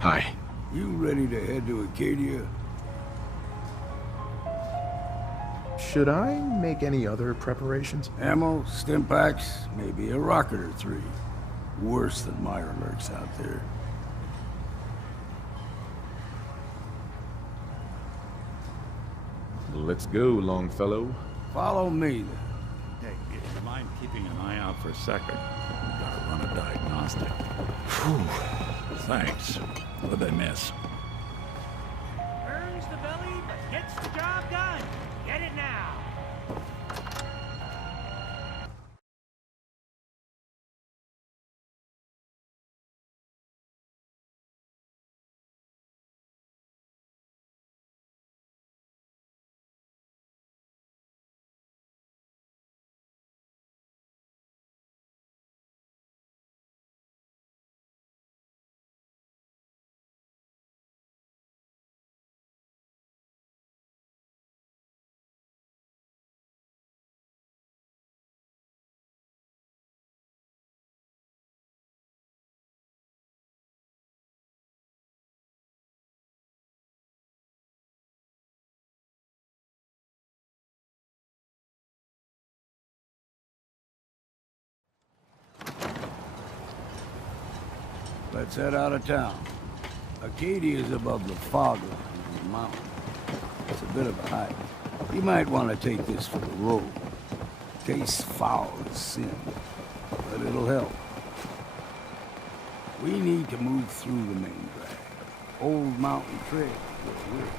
Hi. You ready to head to Acadia? Should I make any other preparations? Ammo, stim packs, maybe a rocket or three. Worse than Mirelurks out there. Let's go, Longfellow. Follow me, then. Hey, if you mind keeping an eye out for a second, we gotta run a diagnostic. Whew. Thanks. What'd they miss? Burns the belly, but gets the job done. Get it now. Let's head out of town. Acadia is above the fog line on the mountain. It's a bit of a hike. You might want to take this for the road. Tastes foul as sin, but it'll help. We need to move through the main drag. Old mountain trail where we're.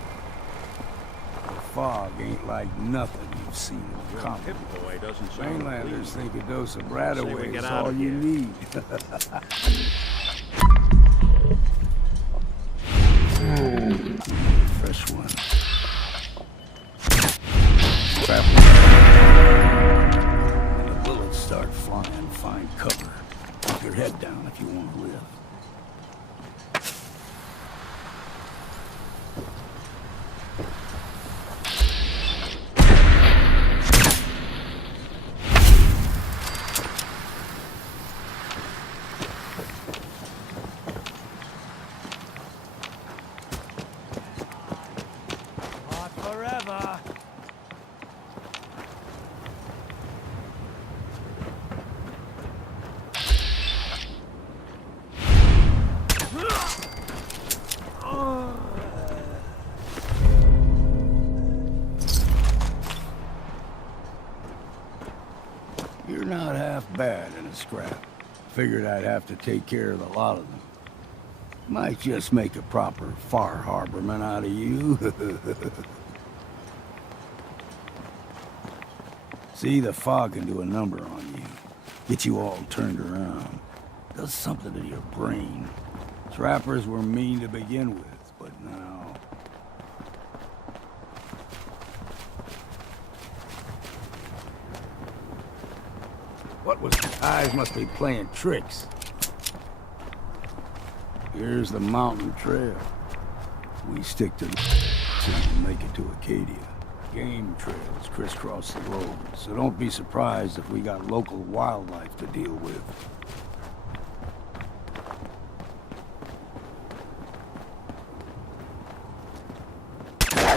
The fog ain't like nothing you've seen in the common. Boy doesn't sound Mainlanders pleased. think a dose of Say we Bradaway get is out all of you here. need. Fresh one. Trap when the bullets start flying, find cover. Keep your head down if you want to live. Hot forever. You're not half bad in a scrap. Figured I'd have to take care of the lot of them. Might just make a proper Far Harborman out of you. See, the fog can do a number on you. Get you all turned around. Does something to your brain. Trappers were mean to begin with, but now... What was... Eyes must be playing tricks. Here's the mountain trail. We stick to the and make it to Acadia. Game trails crisscross the road, so don't be surprised if we got local wildlife to deal with.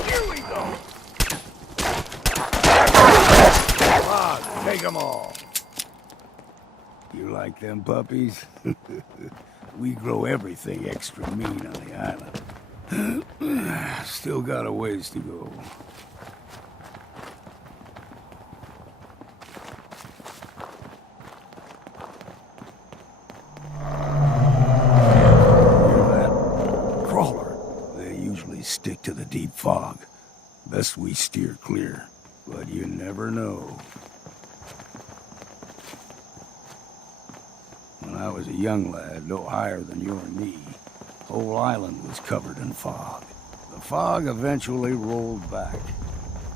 Here we go! Take them all! You like them puppies? We grow everything extra mean on the island. Still got a ways to go. Hear that? Crawler. They usually stick to the deep fog. Best we steer clear. But you never know. When I was a young lad, no higher than your knee, whole island was covered in fog. The fog eventually rolled back.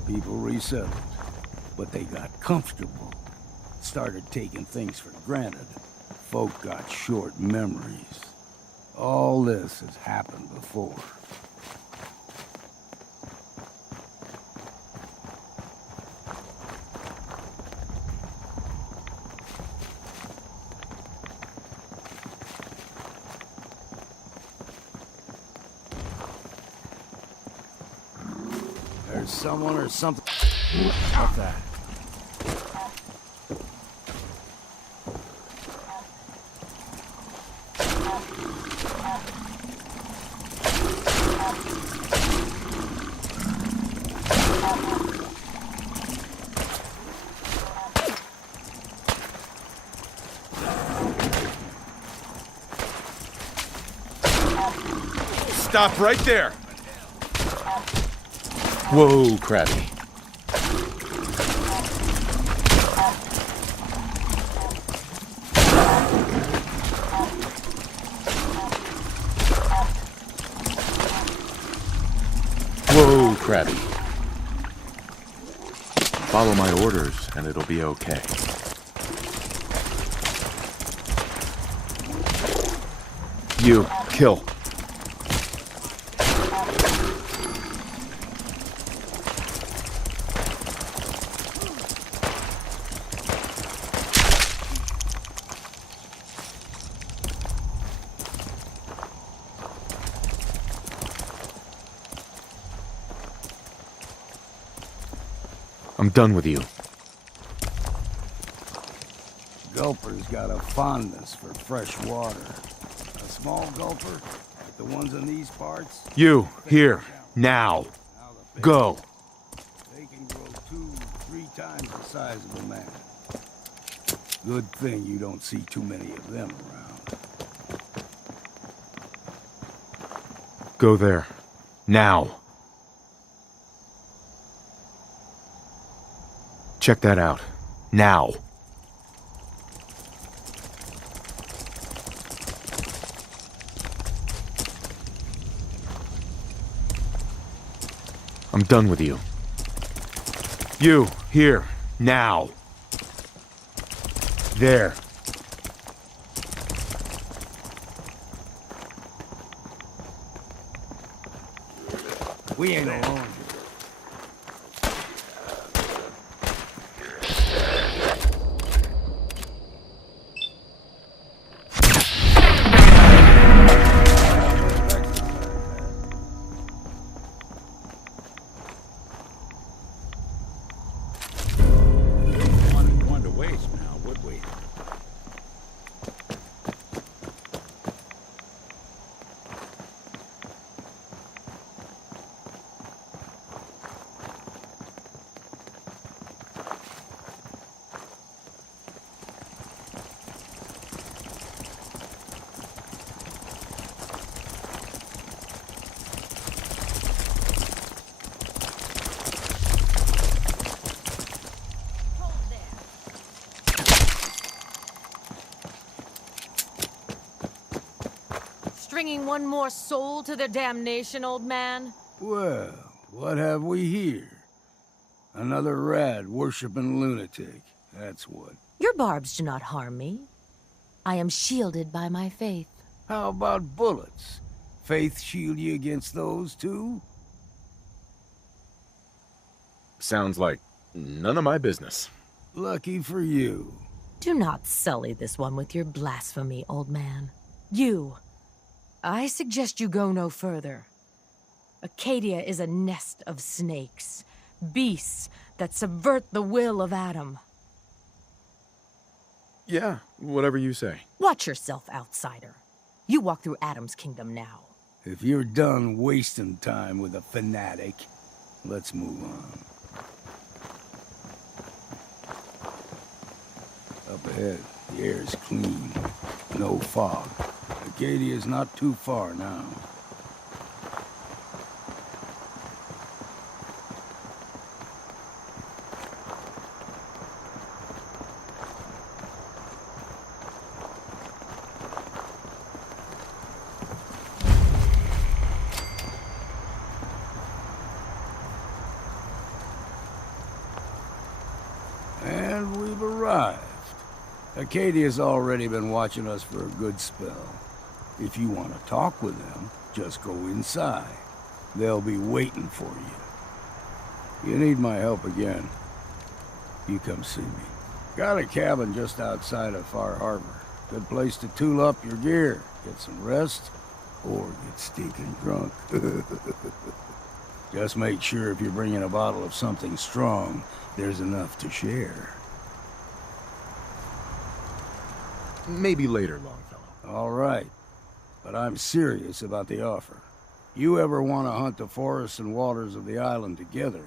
People resettled, but they got comfortable. Started taking things for granted. Folk got short memories. All this has happened before. There's someone or something. About that. Stop right there! Whoa, Krabby. Whoa, Krabby. Follow my orders and it'll be okay. You, kill. I'm done with you. Gulper's got a fondness for fresh water. A small gulper, like the ones in these parts. You, here, now. Go. They can grow 2-3 times the size of a man. Good thing you don't see too many of them around. Go there. Now. Check that out. Now. I'm done with you. You, here, now. There. We ain't alone. One to waste now, would we? Stringing one more soul to their damnation, old man? Well, what have we here? Another rad worshipping lunatic. That's what. Your barbs do not harm me. I am shielded by my faith. How about bullets? Faith shield you against those too? Sounds like none of my business. Lucky for you. Do not sully this one with your blasphemy, old man. You. I suggest you go no further. Acadia is a nest of snakes. Beasts that subvert the will of Adam. Yeah, whatever you say. Watch yourself, outsider. You walk through Adam's kingdom now. If you're done wasting time with a fanatic, let's move on. Up ahead, the air's clean. No fog. Acadia's not too far now. And we've arrived. Acadia's already been watching us for a good spell. If you want to talk with them, just go inside. They'll be waiting for you. You need my help again, you come see me. Got a cabin just outside of Far Harbor. Good place to tool up your gear, get some rest, or get stinking drunk. Just make sure if you're bringing a bottle of something strong, there's enough to share. Maybe later, Longfellow. All right. But I'm serious about the offer. You ever want to hunt the forests and waters of the island together,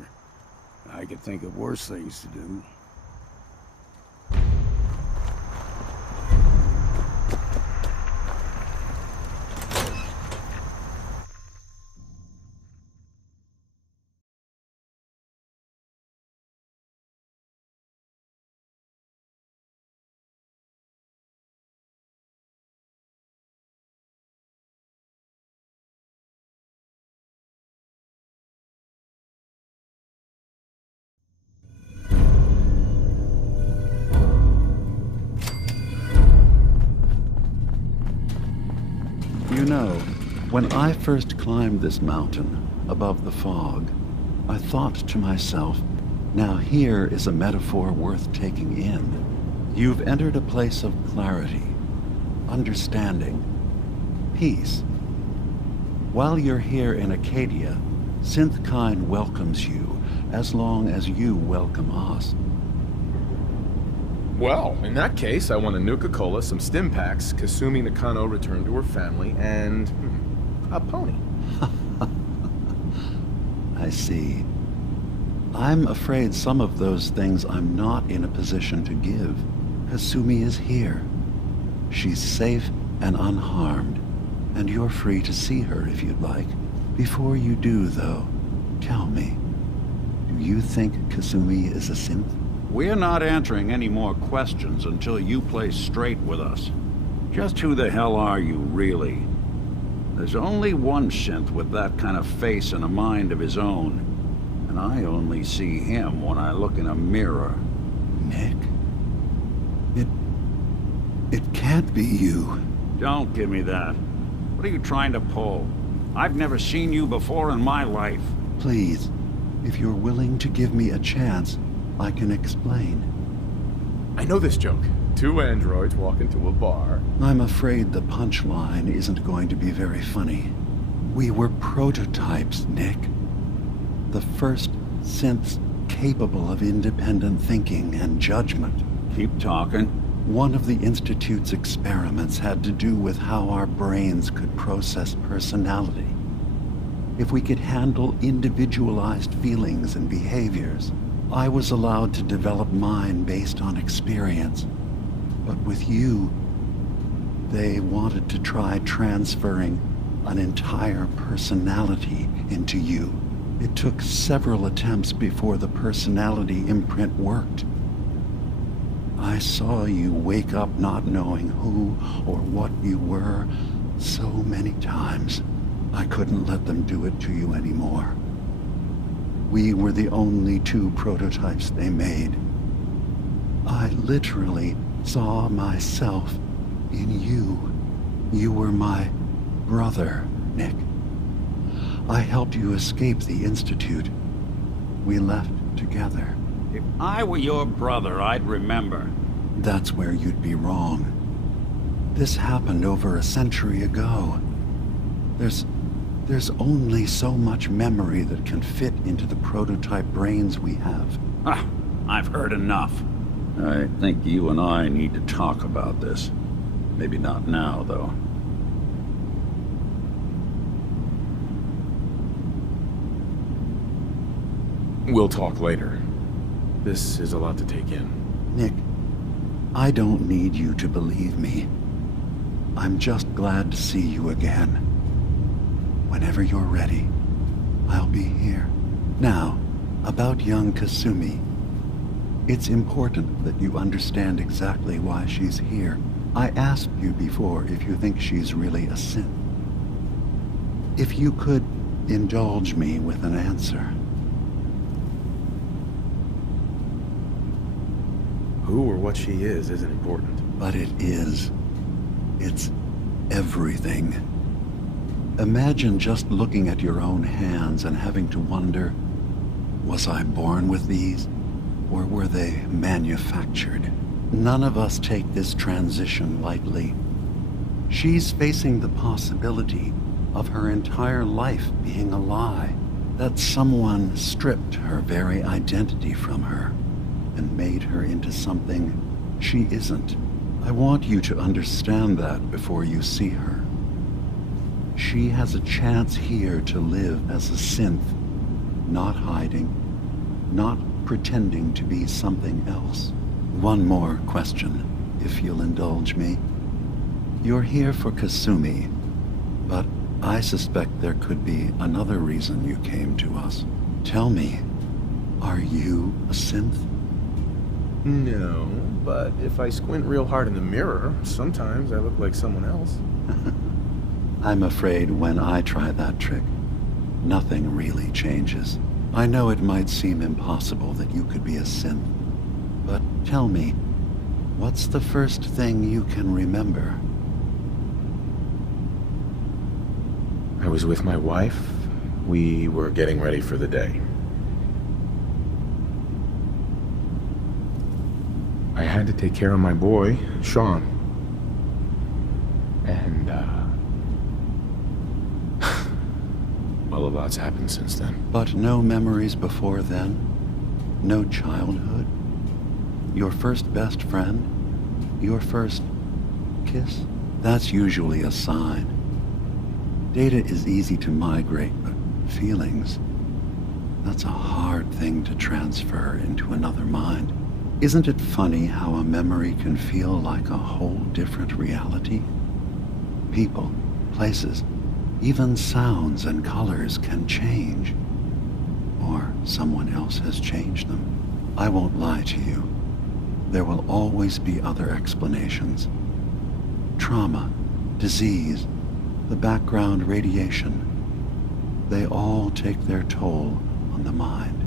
I could think of worse things to do. You know, when I first climbed this mountain above the fog, I thought to myself, now here is a metaphor worth taking in. You've entered a place of clarity, understanding, peace. While you're here in Acadia, Synthkind welcomes you as long as you welcome us. Well, in that case, I want a Nuka-Cola, some stim packs, Kasumi Nakano returned to her family, and a pony. I see. I'm afraid some of those things I'm not in a position to give. Kasumi is here. She's safe and unharmed, and you're free to see her if you'd like. Before you do, though, tell me, do you think Kasumi is a synth? We're not answering any more questions until you play straight with us. Just who the hell are you, really? There's only one synth with that kind of face and a mind of his own. And I only see him when I look in a mirror. Nick? It can't be you. Don't give me that. What are you trying to pull? I've never seen you before in my life. Please, if you're willing to give me a chance, I can explain. I know this joke. Two androids walk into a bar. I'm afraid the punchline isn't going to be very funny. We were prototypes, Nick. The first synths capable of independent thinking and judgment. Keep talking. One of the Institute's experiments had to do with how our brains could process personality. If we could handle individualized feelings and behaviors, I was allowed to develop mine based on experience. But with you, they wanted to try transferring an entire personality into you. It took several attempts before the personality imprint worked. I saw you wake up not knowing who or what you were so many times. I couldn't let them do it to you anymore. We were the only two prototypes they made. I literally saw myself in you. You were my brother, Nick. I helped you escape the Institute. We left together. If I were your brother, I'd remember. That's where you'd be wrong. This happened over a century ago. There's only so much memory that can fit into the prototype brains we have. Ah, I've heard enough. I think you and I need to talk about this. Maybe not now, though. We'll talk later. This is a lot to take in. Nick, I don't need you to believe me. I'm just glad to see you again. Whenever you're ready, I'll be here. Now, about young Kasumi. It's important that you understand exactly why she's here. I asked you before if you think she's really a synth. If you could indulge me with an answer. Who or what she is isn't important. But it is. It's everything. Imagine just looking at your own hands and having to wonder, was I born with these, or were they manufactured? None of us take this transition lightly. She's facing the possibility of her entire life being a lie. That someone stripped her very identity from her and made her into something she isn't. I want you to understand that before you see her. She has a chance here to live as a synth, not hiding, not pretending to be something else. One more question, if you'll indulge me. You're here for Kasumi, but I suspect there could be another reason you came to us. Tell me, are you a synth? No, but if I squint real hard in the mirror, sometimes I look like someone else. I'm afraid when I try that trick, nothing really changes. I know it might seem impossible that you could be a synth, but tell me, what's the first thing you can remember? I was with my wife. We were getting ready for the day. I had to take care of my boy, Sean. And, well, a lot's happened since then. But no memories before then? No childhood? Your first best friend? Your first kiss? That's usually a sign. Data is easy to migrate, but feelings, that's a hard thing to transfer into another mind. Isn't it funny how a memory can feel like a whole different reality? People, places, even sounds and colors can change. Or someone else has changed them. I won't lie to you. There will always be other explanations. Trauma, disease, the background radiation. They all take their toll on the mind.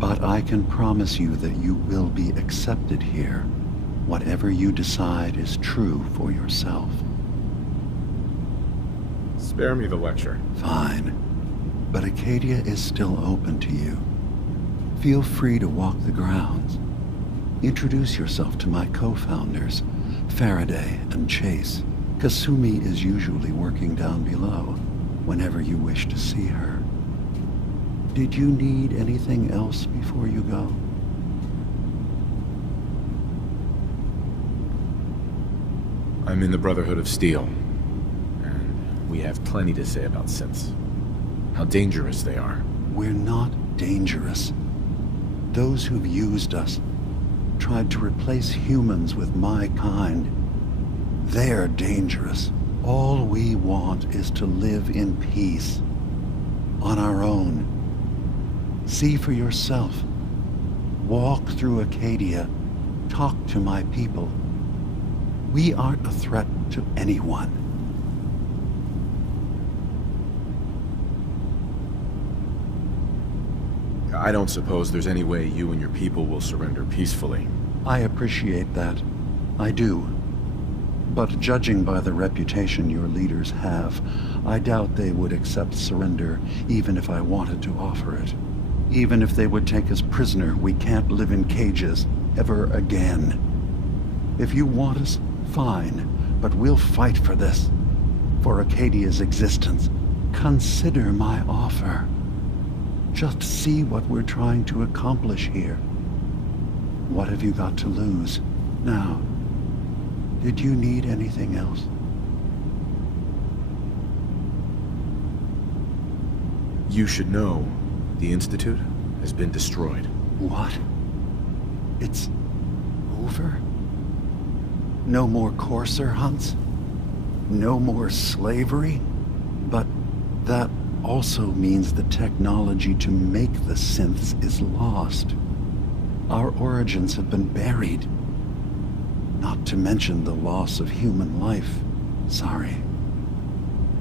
But I can promise you that you will be accepted here, whatever you decide is true for yourself. Spare me the lecture. Fine. But Acadia is still open to you. Feel free to walk the grounds. Introduce yourself to my co-founders, Faraday and Chase. Kasumi is usually working down below, whenever you wish to see her. Did you need anything else before you go? I'm in the Brotherhood of Steel, and we have plenty to say about synths. How dangerous they are. We're not dangerous. Those who've used us, tried to replace humans with my kind, they're dangerous. All we want is to live in peace, on our own. See for yourself. Walk through Acadia. Talk to my people. We aren't a threat to anyone. I don't suppose there's any way you and your people will surrender peacefully. I appreciate that. I do. But judging by the reputation your leaders have, I doubt they would accept surrender even if I wanted to offer it. Even if they would take us prisoner, we can't live in cages ever again. If you want us, fine, but we'll fight for this. For Acadia's existence. Consider my offer. Just see what we're trying to accomplish here. What have you got to lose? Now, did you need anything else? You should know, the Institute has been destroyed. What? It's over? No more courser hunts? No more slavery? But that also means the technology to make the synths is lost. Our origins have been buried. Not to mention the loss of human life. Sorry.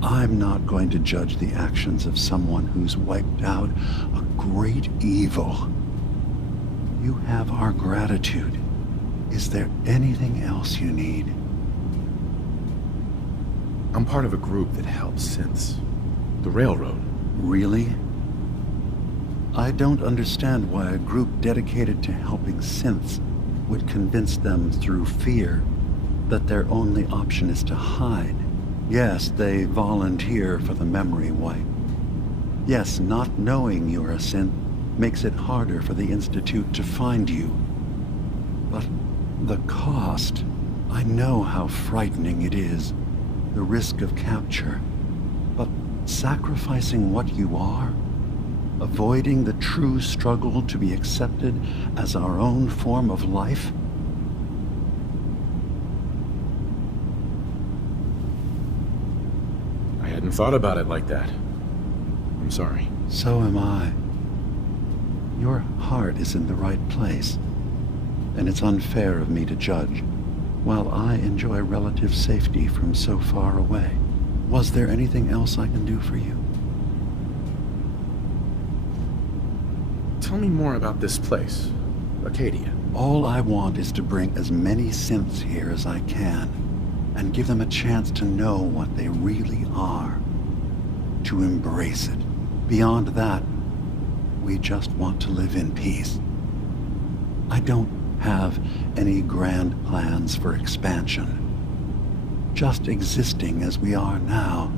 I'm not going to judge the actions of someone who's wiped out a great evil. You have our gratitude. Is there anything else you need? I'm part of a group that helps synths. The Railroad. Really? I don't understand why a group dedicated to helping synths would convince them through fear that their only option is to hide. Yes, they volunteer for the memory wipe. Yes, not knowing you're a synth makes it harder for the Institute to find you. But the cost, I know how frightening it is. The risk of capture. But sacrificing what you are, avoiding the true struggle to be accepted as our own form of life? I hadn't thought about it like that. I'm sorry. So am I. Your heart is in the right place, and it's unfair of me to judge, while I enjoy relative safety from so far away. Was there anything else I can do for you? Tell me more about this place, Acadia. All I want is to bring as many synths here as I can, and give them a chance to know what they really are. To embrace it. Beyond that, we just want to live in peace. I don't have any grand plans for expansion. Just existing as we are now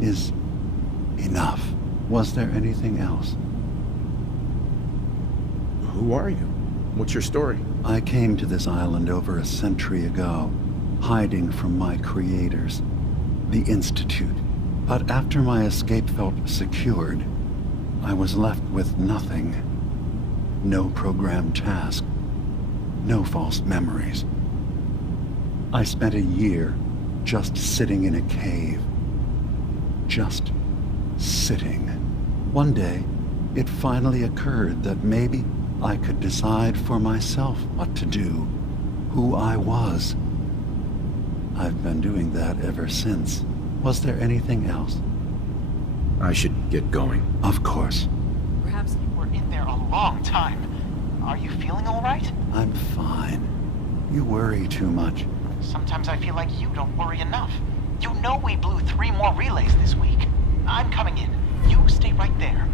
is enough. Was there anything else? Who are you? What's your story? I came to this island over a century ago, hiding from my creators, the Institute. But after my escape felt secured, I was left with nothing. No programmed task. No false memories. I spent a year just sitting in a cave. Just sitting. One day, it finally occurred that maybe I could decide for myself what to do, who I was. I've been doing that ever since. Was there anything else? I should get going. Of course. Perhaps you were in there a long time. Are you feeling all right? I'm fine. You worry too much. Sometimes I feel like you don't worry enough. You know we blew 3 more relays this week. I'm coming in. You stay right there.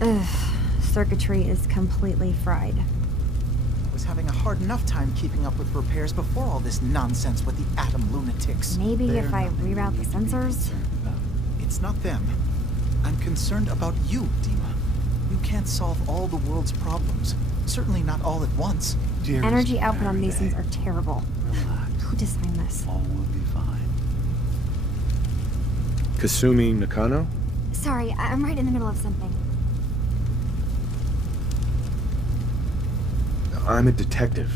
Ugh, circuitry is completely fried. I was having a hard enough time keeping up with repairs before all this nonsense with the atom lunatics. Maybe if I reroute the sensors? It's not them. I'm concerned about you, Dima. You can't solve all the world's problems. Certainly not all at once. Dearest Energy output on these Faraday, things are terrible. Relax. Who designed this? All will be fine. Kasumi Nakano? Sorry, I'm right in the middle of something. I'm a detective.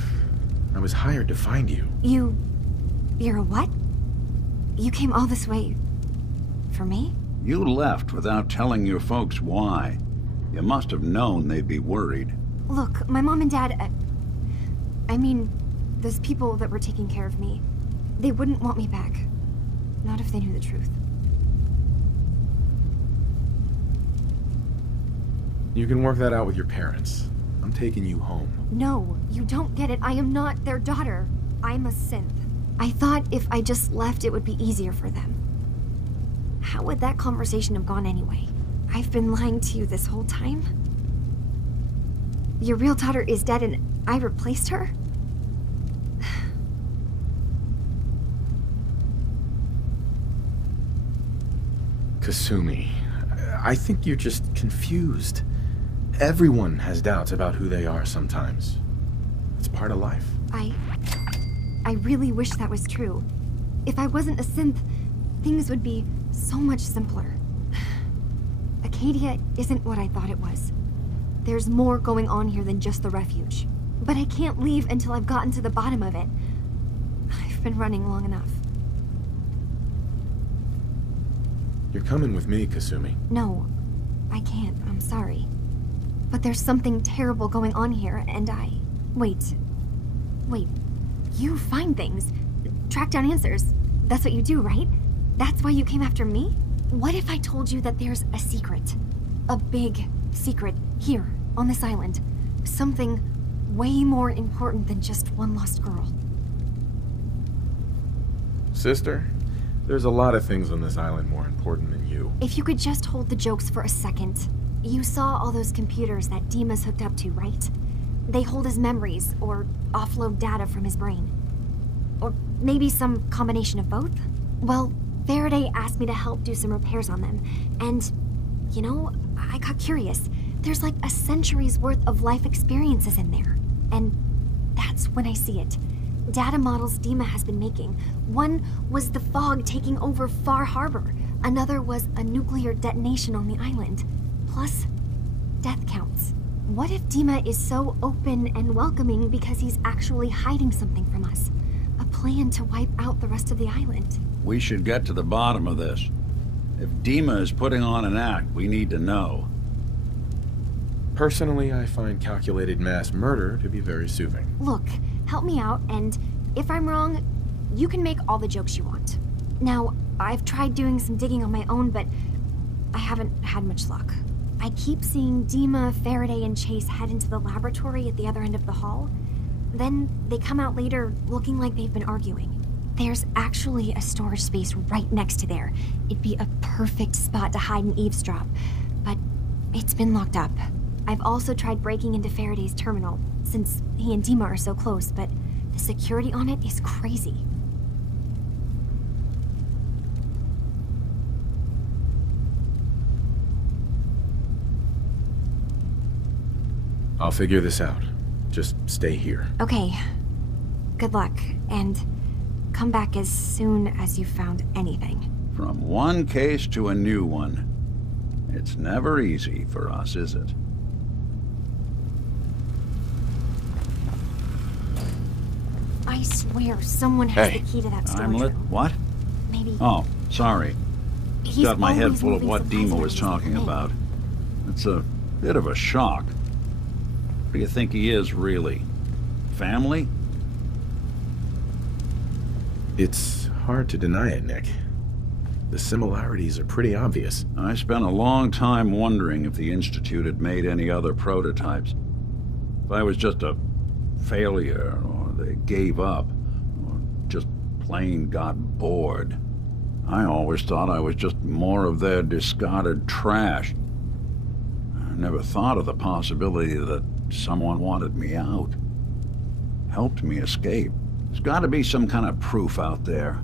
I was hired to find you. You're a what? You came all this way... for me? You left without telling your folks why. You must have known they'd be worried. Look, my mom and dad... I mean, those people that were taking care of me, they wouldn't want me back. Not if they knew the truth. You can work that out with your parents. I'm taking you home. No, you don't get it. I am not their daughter. I'm a synth. I thought if I just left, it would be easier for them. How would that conversation have gone anyway? I've been lying to you this whole time? Your real daughter is dead and I replaced her? Kasumi, I think you're just confused. Everyone has doubts about who they are sometimes. It's part of life. I really wish that was true. If I wasn't a synth, things would be so much simpler. Acadia isn't what I thought it was. There's more going on here than just the refuge. But I can't leave until I've gotten to the bottom of it. I've been running long enough. You're coming with me, Kasumi. No, I can't. I'm sorry. But there's something terrible going on here, and I... Wait. You find things. Track down answers. That's what you do, right? That's why you came after me? What if I told you that there's a secret? A big secret here, on this island. Something way more important than just one lost girl. sister, there's a lot of things on this island more important than you. If you could just hold the jokes for a second. You saw all those computers that Dima's hooked up to, right? They hold his memories, or offload data from his brain. Or maybe some combination of both? Well, Faraday asked me to help do some repairs on them, and, you know, I got curious. There's like a century's worth of life experiences in there. And that's when I see it. Data models Dima has been making. One was the fog taking over Far Harbor. Another was a nuclear detonation on the island. Plus, death counts. What if Dima is so open and welcoming because he's actually hiding something from us? A plan to wipe out the rest of the island. We should get to the bottom of this. If Dima is putting on an act, we need to know. Personally, I find calculated mass murder to be very soothing. Look, help me out, and if I'm wrong, you can make all the jokes you want. Now, I've tried doing some digging on my own, but I haven't had much luck. I keep seeing Dima, Faraday, and Chase head into the laboratory at the other end of the hall. Then they come out later looking like they've been arguing. There's actually a storage space right next to there. It'd be a perfect spot to hide and eavesdrop, but it's been locked up. I've also tried breaking into Faraday's terminal, since he and Dima are so close, but the security on it is crazy. I'll figure this out. Just stay here. Okay. Good luck, and come back as soon as you've found anything. From one case to a new one. It's never easy for us, is it? I swear someone has Hey. the key to that storage I'm lit. room. What? Maybe. Oh, sorry. He's Got my head always full of moving what supplies Dima was around talking his about. It's a bit of a shock. What do you think he is, really? Family? It's hard to deny it, Nick. The similarities are pretty obvious. I spent a long time wondering if the Institute had made any other prototypes. If I was just a failure, or they gave up, or just plain got bored. I always thought I was just more of their discarded trash. I never thought of the possibility that someone wanted me out. Helped me escape. There's got to be some kind of proof out there.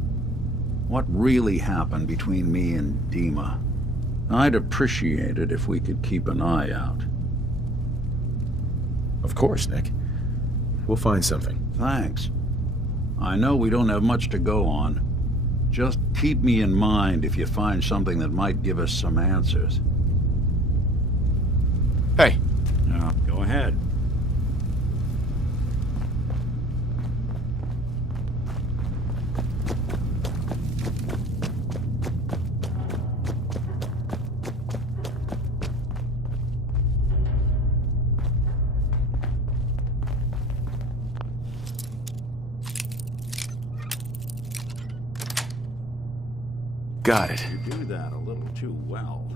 What really happened between me and Dima? I'd appreciate it if we could keep an eye out. Of course, Nick. We'll find something. Thanks. I know we don't have much to go on. Just keep me in mind if you find something that might give us some answers. Hey. Now, go ahead. Got it. You do that a little too well.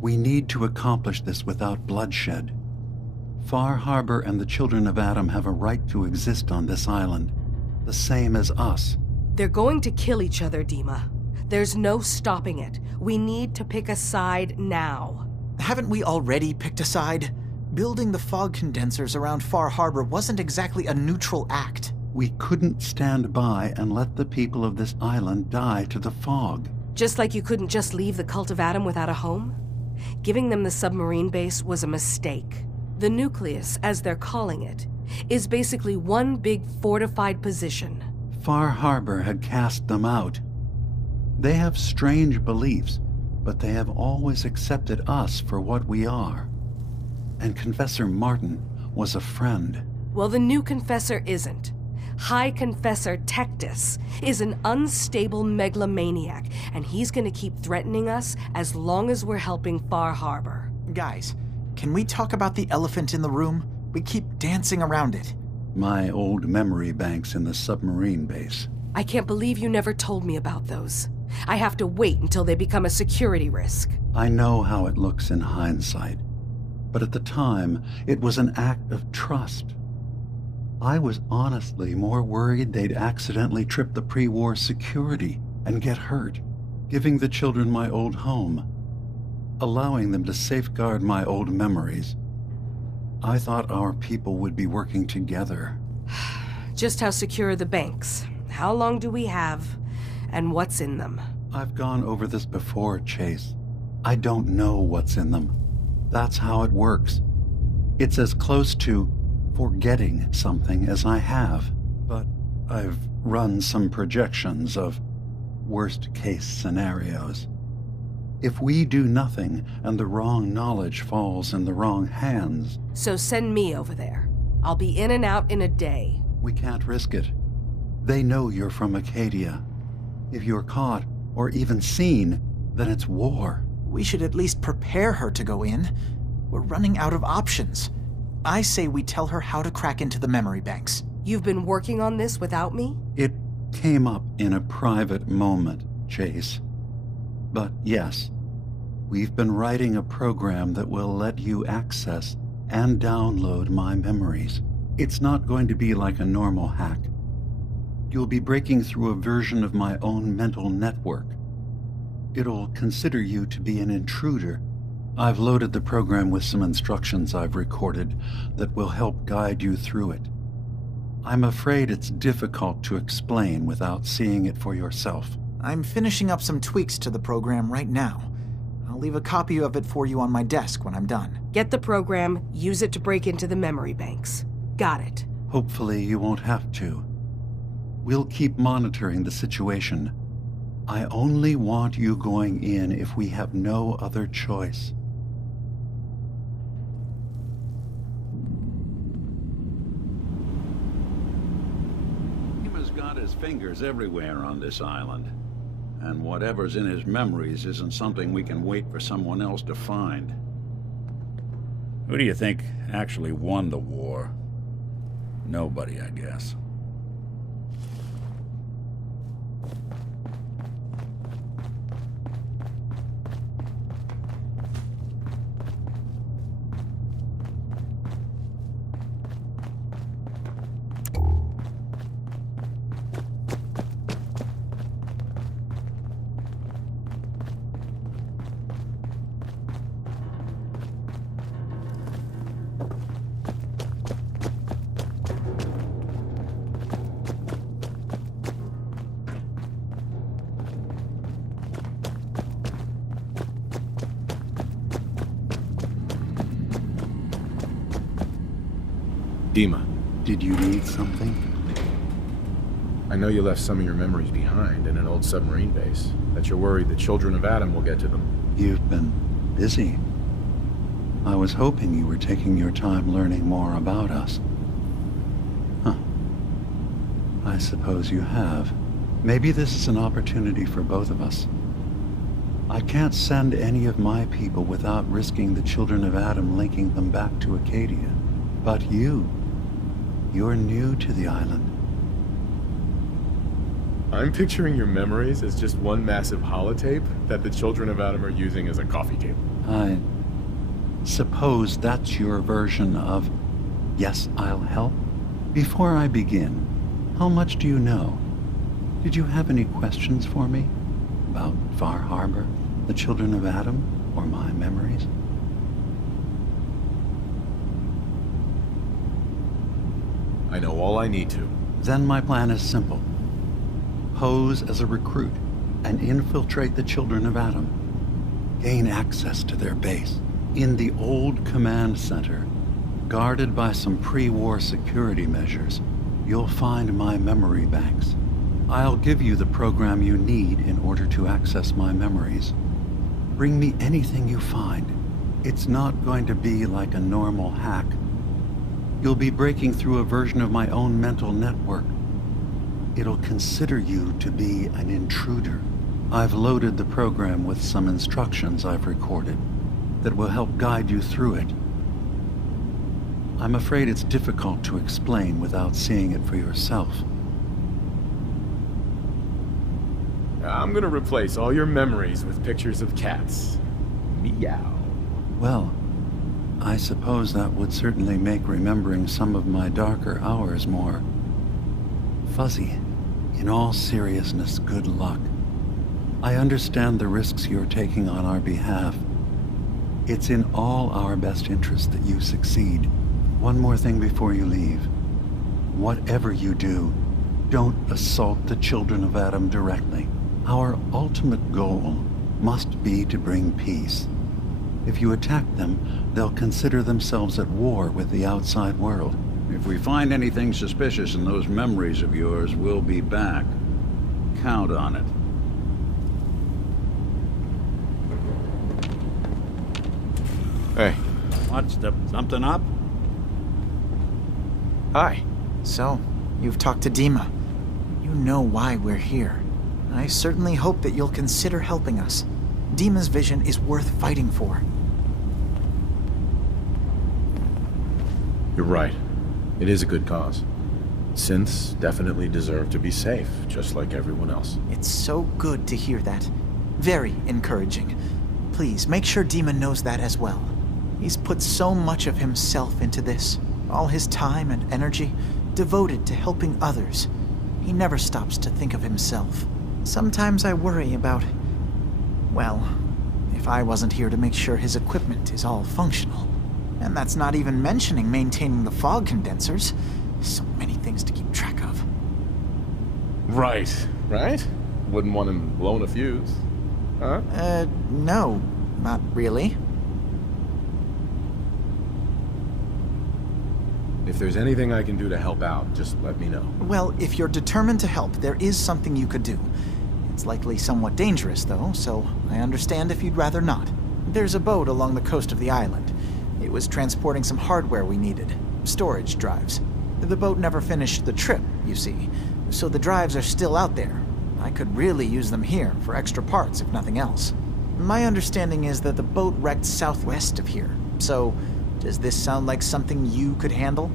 We need to accomplish this without bloodshed. Far Harbor and the Children of Adam have a right to exist on this island, the same as us. They're going to kill each other, Dima. There's no stopping it. We need to pick a side now. Haven't we already picked a side? Building the fog condensers around Far Harbor wasn't exactly a neutral act. We couldn't stand by and let the people of this island die to the fog. Just like you couldn't just leave the Cult of Adam without a home? Giving them the submarine base was a mistake. The nucleus, as they're calling it, is basically one big fortified position. Far Harbor had cast them out. They have strange beliefs, but they have always accepted us for what we are. And Confessor Martin was a friend. Well, the new Confessor isn't. High Confessor Tectus is an unstable megalomaniac, and he's gonna keep threatening us as long as we're helping Far Harbor. Guys, can we talk about the elephant in the room? We keep dancing around it. My old memory banks in the submarine base. I can't believe you never told me about those. I have to wait until they become a security risk. I know how it looks in hindsight, but at the time, it was an act of trust. I was honestly more worried they'd accidentally trip the pre-war security and get hurt, giving the children my old home, allowing them to safeguard my old memories. I thought our people would be working together. Just how secure are the banks? How long do we have? And what's in them? I've gone over this before, Chase. I don't know what's in them. That's how it works. It's as close to forgetting something as I have. But I've run some projections of worst-case scenarios. If we do nothing and the wrong knowledge falls in the wrong hands... So send me over there. I'll be in and out in a day. We can't risk it. They know you're from Acadia. If you're caught, or even seen, then it's war. We should at least prepare her to go in. We're running out of options. I say we tell her how to crack into the memory banks. You've been working on this without me? It came up in a private moment, Chase. But yes, we've been writing a program that will let you access and download my memories. It's not going to be like a normal hack. You'll be breaking through a version of my own mental network. It'll consider you to be an intruder. I've loaded the program with some instructions I've recorded that will help guide you through it. I'm afraid it's difficult to explain without seeing it for yourself. I'm finishing up some tweaks to the program right now. I'll leave a copy of it for you on my desk when I'm done. Get the program, use it to break into the memory banks. Got it. Hopefully you won't have to. We'll keep monitoring the situation. I only want you going in if we have no other choice. Dima's got his fingers everywhere on this island. And whatever's in his memories isn't something we can wait for someone else to find. Who do you think actually won the war? Nobody, I guess. Dima. Did you need something? I know you left some of your memories behind in an old submarine base. That you're worried the children of Adam will get to them. You've been busy. I was hoping you were taking your time learning more about us. Huh. I suppose you have. Maybe this is an opportunity for both of us. I can't send any of my people without risking the children of Adam linking them back to Acadia. But you're new to the island. I'm picturing your memories as just one massive holotape that the children of Adam are using as a coffee table. I suppose that's your version of, yes, I'll help? Before I begin, how much do you know? Did you have any questions for me? About Far Harbor, the children of Adam, or my memories? I know all I need to. Then my plan is simple. Pose as a recruit and infiltrate the children of Adam. Gain access to their base in the old command center. Guarded by some pre-war security measures, you'll find my memory banks. I'll give you the program you need in order to access my memories. Bring me anything you find. It's not going to be like a normal hack. You'll be breaking through a version of my own mental network, it'll consider you to be an intruder. I've loaded the program with some instructions I've recorded that will help guide you through it. I'm afraid it's difficult to explain without seeing it for yourself. I'm gonna replace all your memories with pictures of cats. Meow. Well, I suppose that would certainly make remembering some of my darker hours more fuzzy. In all seriousness, good luck. I understand the risks you're taking on our behalf. It's in all our best interest that you succeed. One more thing before you leave. Whatever you do, don't assault the children of Adam directly. Our ultimate goal must be to bring peace. If you attack them, they'll consider themselves at war with the outside world. If we find anything suspicious in those memories of yours, we'll be back. Count on it. Hey. Something up? Hi. So, you've talked to Dima. You know why we're here. I certainly hope that you'll consider helping us. Dima's vision is worth fighting for. You're right. It is a good cause. Synths definitely deserve to be safe, just like everyone else. It's so good to hear that. Very encouraging. Please, make sure Dima knows that as well. He's put so much of himself into this. All his time and energy devoted to helping others. He never stops to think of himself. Sometimes I worry about, well, if I wasn't here to make sure his equipment is all functional. And that's not even mentioning maintaining the fog condensers. So many things to keep track of. Right. Wouldn't want him blowing a fuse. Huh? No, not really. If there's anything I can do to help out, just let me know. Well, if you're determined to help, there is something you could do. It's likely somewhat dangerous, though, so I understand if you'd rather not. There's a boat along the coast of the island. It was transporting some hardware we needed. Storage drives. The boat never finished the trip, you see, so the drives are still out there. I could really use them here for extra parts, if nothing else. My understanding is that the boat wrecked southwest of here, so does this sound like something you could handle?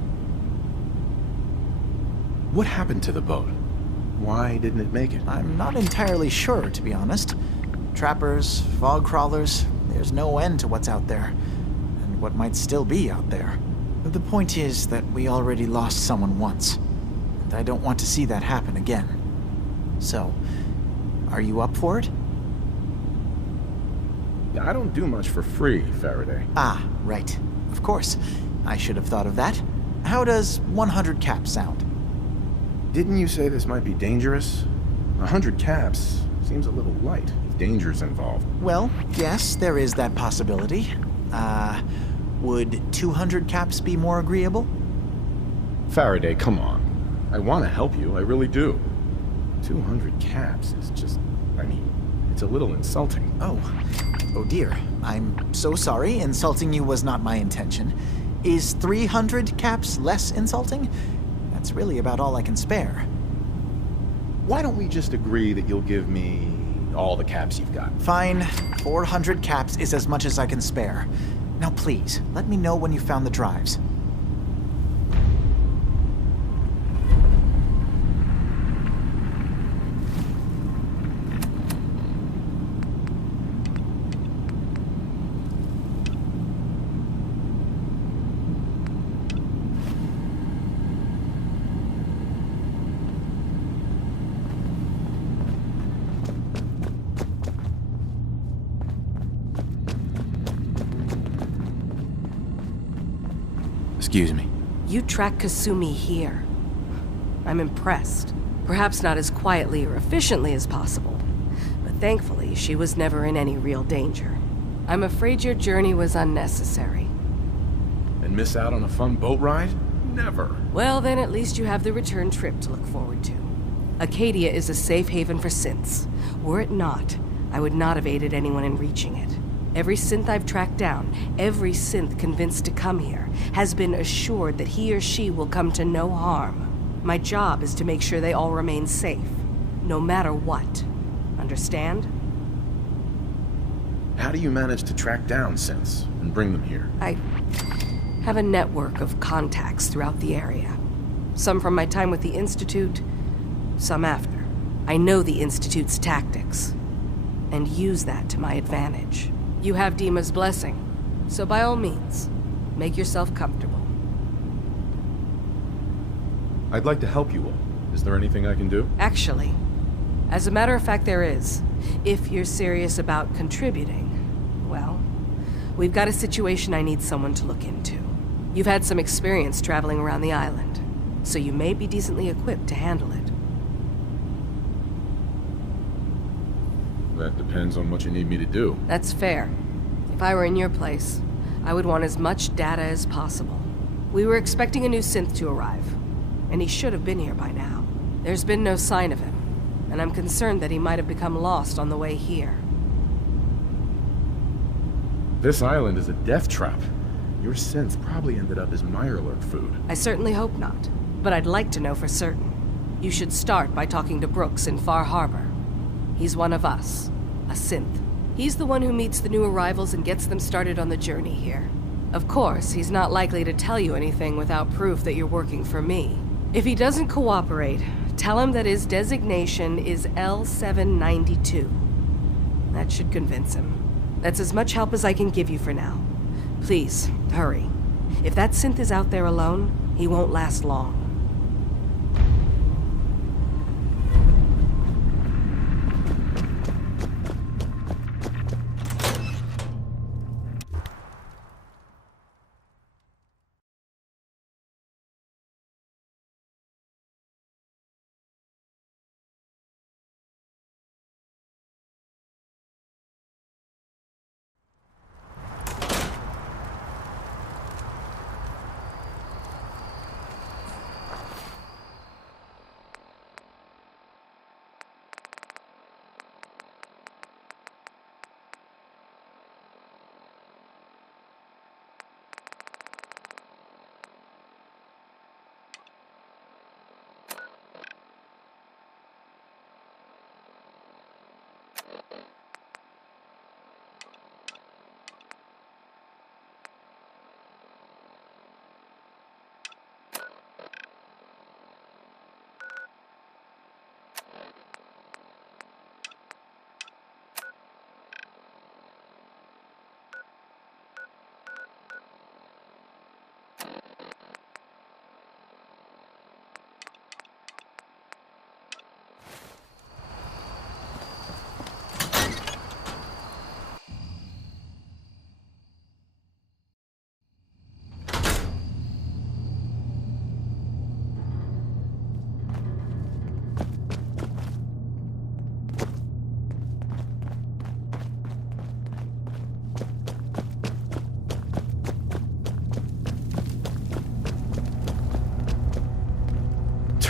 What happened to the boat? Why didn't it make it? I'm not entirely sure, to be honest. Trappers, fog crawlers, there's no end to what's out there. And what might still be out there. The point is that we already lost someone once. And I don't want to see that happen again. So, are you up for it? I don't do much for free, Faraday. Ah, right. Of course. I should have thought of that. How does 100 caps sound? Didn't you say this might be dangerous? 100 caps seems a little light if danger's involved. Well, yes, there is that possibility. Would 200 caps be more agreeable? Faraday, come on. I want to help you, I really do. 200 caps is just, it's a little insulting. Oh dear. I'm so sorry. Insulting you was not my intention. Is 300 caps less insulting? That's really about all I can spare. Why don't we just agree that you'll give me all the caps you've got? Fine. 400 caps is as much as I can spare. Now please, let me know when you found the drives. Excuse me. You tracked Kasumi here. I'm impressed. Perhaps not as quietly or efficiently as possible, but thankfully she was never in any real danger. I'm afraid your journey was unnecessary. And miss out on a fun boat ride? Never. Well, then at least you have the return trip to look forward to. Acadia is a safe haven for synths. Were it not, I would not have aided anyone in reaching it. Every synth I've tracked down, every synth convinced to come here, has been assured that he or she will come to no harm. My job is to make sure they all remain safe, no matter what. Understand? How do you manage to track down synths and bring them here? I have a network of contacts throughout the area. Some from my time with the Institute, some after. I know the Institute's tactics, and use that to my advantage. You have Dima's blessing, so by all means, make yourself comfortable. I'd like to help you all. Is there anything I can do? Actually, as a matter of fact, there is. If you're serious about contributing, well, we've got a situation I need someone to look into. You've had some experience traveling around the island, so you may be decently equipped to handle it. That depends on what you need me to do. That's fair. If I were in your place, I would want as much data as possible. We were expecting a new synth to arrive, and he should have been here by now. There's been no sign of him, and I'm concerned that he might have become lost on the way here. This island is a death trap. Your synths probably ended up as Mirelurk food. I certainly hope not, but I'd like to know for certain. You should start by talking to Brooks in Far Harbor. He's one of us, a synth. He's the one who meets the new arrivals and gets them started on the journey here. Of course, he's not likely to tell you anything without proof that you're working for me. If he doesn't cooperate, tell him that his designation is L792. That should convince him. That's as much help as I can give you for now. Please, hurry. If that synth is out there alone, he won't last long.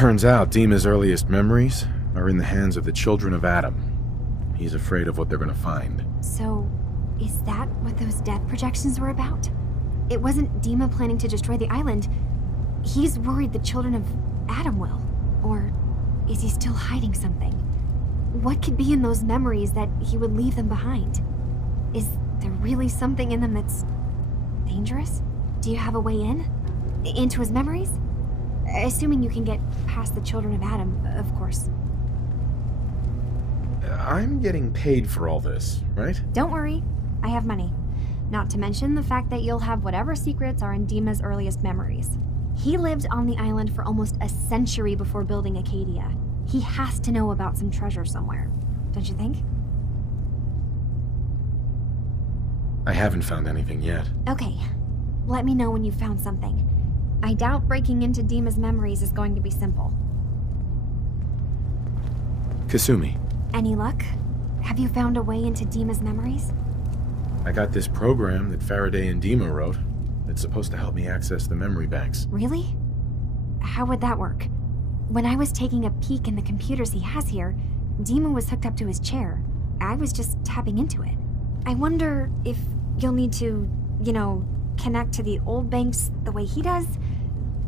Turns out Dima's earliest memories are in the hands of the children of Adam. He's afraid of what they're gonna find. So, is that what those death projections were about? It wasn't Dima planning to destroy the island. He's worried the children of Adam will. Or is he still hiding something? What could be in those memories that he would leave them behind? Is there really something in them that's dangerous? Do you have a way in? Into his memories? Assuming you can get past the children of Adam, of course. I'm getting paid for all this, right? Don't worry, I have money. Not to mention the fact that you'll have whatever secrets are in Dima's earliest memories. He lived on the island for almost a century before building Acadia. He has to know about some treasure somewhere, don't you think? I haven't found anything yet. Okay, let me know when you've found something. I doubt breaking into Dima's memories is going to be simple. Kasumi. Any luck? Have you found a way into Dima's memories? I got this program that Faraday and Dima wrote that's supposed to help me access the memory banks. Really? How would that work? When I was taking a peek in the computers he has here, Dima was hooked up to his chair. I was just tapping into it. I wonder if you'll need to, connect to the old banks the way he does?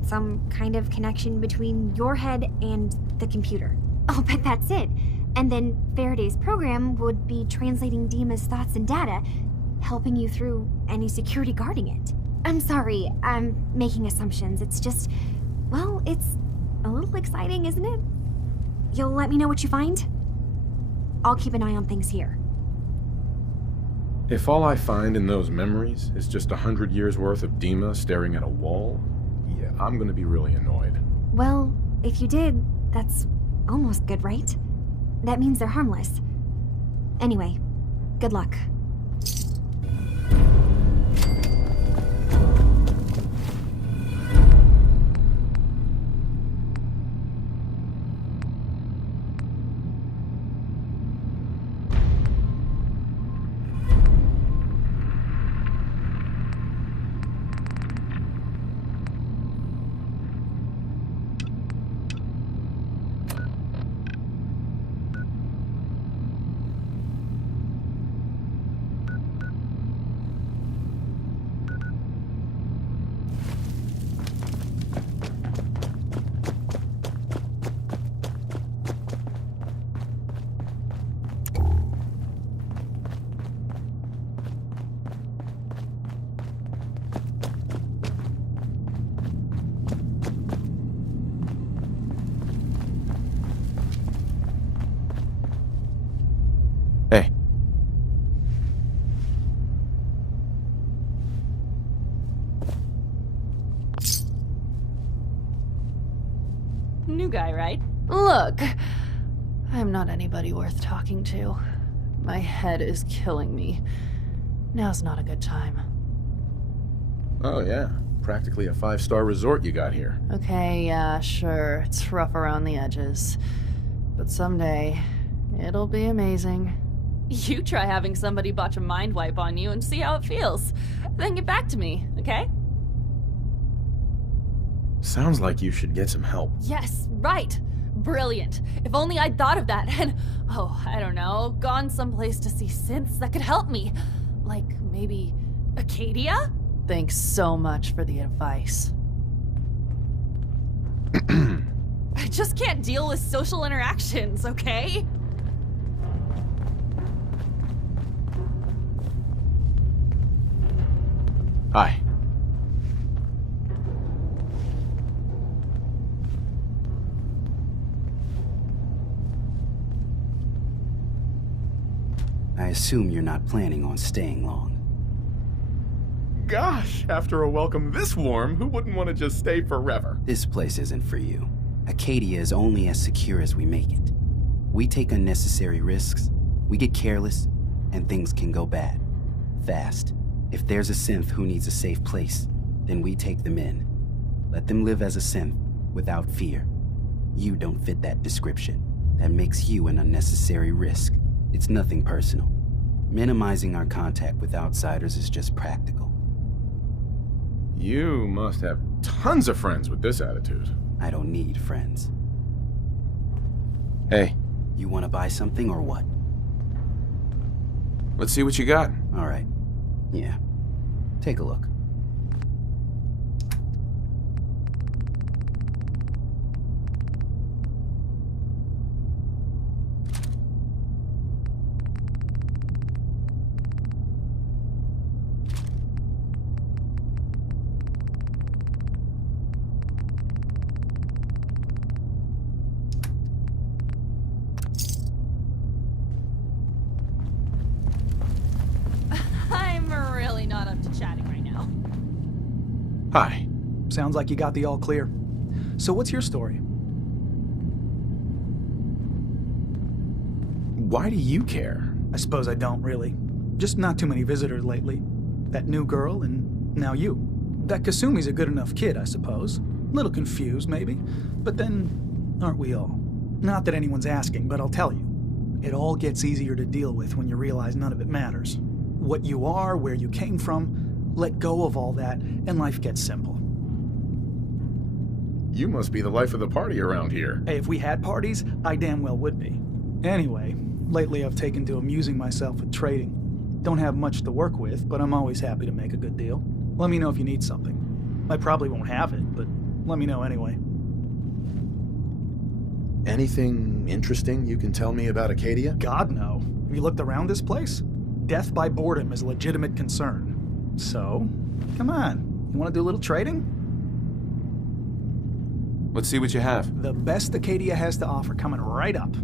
Some kind of connection between your head and the computer. Oh, but that's it. And then Faraday's program would be translating Dima's thoughts and data, helping you through any security guarding it. I'm sorry, I'm making assumptions. It's just, well, it's a little exciting, isn't it? You'll let me know what you find? I'll keep an eye on things here. If all I find in those memories is just 100 years worth of Dima staring at a wall, yeah, I'm gonna be really annoyed. Well, if you did, that's almost good, right? That means they're harmless. Anyway, good luck. Hey. New guy, right? Look, I'm not anybody worth talking to. My head is killing me. Now's not a good time. Oh yeah, practically a 5-star resort you got here. Okay, yeah, sure, it's rough around the edges. But someday, it'll be amazing. You try having somebody botch a mind wipe on you and see how it feels. Then get back to me, okay? Sounds like you should get some help. Yes, right. Brilliant. If only I'd thought of that and, oh, I don't know, gone someplace to see synths that could help me. Like, maybe Acadia? Thanks so much for the advice. I just can't deal with social interactions, okay? Hi. I assume you're not planning on staying long. Gosh, after a welcome this warm, who wouldn't want to just stay forever? This place isn't for you. Acadia is only as secure as we make it. We take unnecessary risks, we get careless, and things can go bad. Fast. If there's a synth who needs a safe place, then we take them in. Let them live as a synth, without fear. You don't fit that description. That makes you an unnecessary risk. It's nothing personal. Minimizing our contact with outsiders is just practical. You must have tons of friends with this attitude. I don't need friends. Hey. You want to buy something or what? Let's see what you got. All right. Yeah. Take a look. Hi. Sounds like you got the all clear. So what's your story? Why do you care? I suppose I don't really. Just not too many visitors lately. That new girl and now you. That Kasumi's a good enough kid, I suppose. Little confused, maybe. But then, aren't we all? Not that anyone's asking, but I'll tell you. It all gets easier to deal with when you realize none of it matters. What you are, where you came from, let go of all that, and life gets simple. You must be the life of the party around here. Hey, if we had parties, I damn well would be. Anyway, lately I've taken to amusing myself with trading. Don't have much to work with, but I'm always happy to make a good deal. Let me know if you need something. I probably won't have it, but let me know anyway. Anything interesting you can tell me about Acadia? God, no. Have you looked around this place? Death by boredom is a legitimate concern. So, come on. You want to do a little trading? Let's see what you have. The best Acadia has to offer coming right up.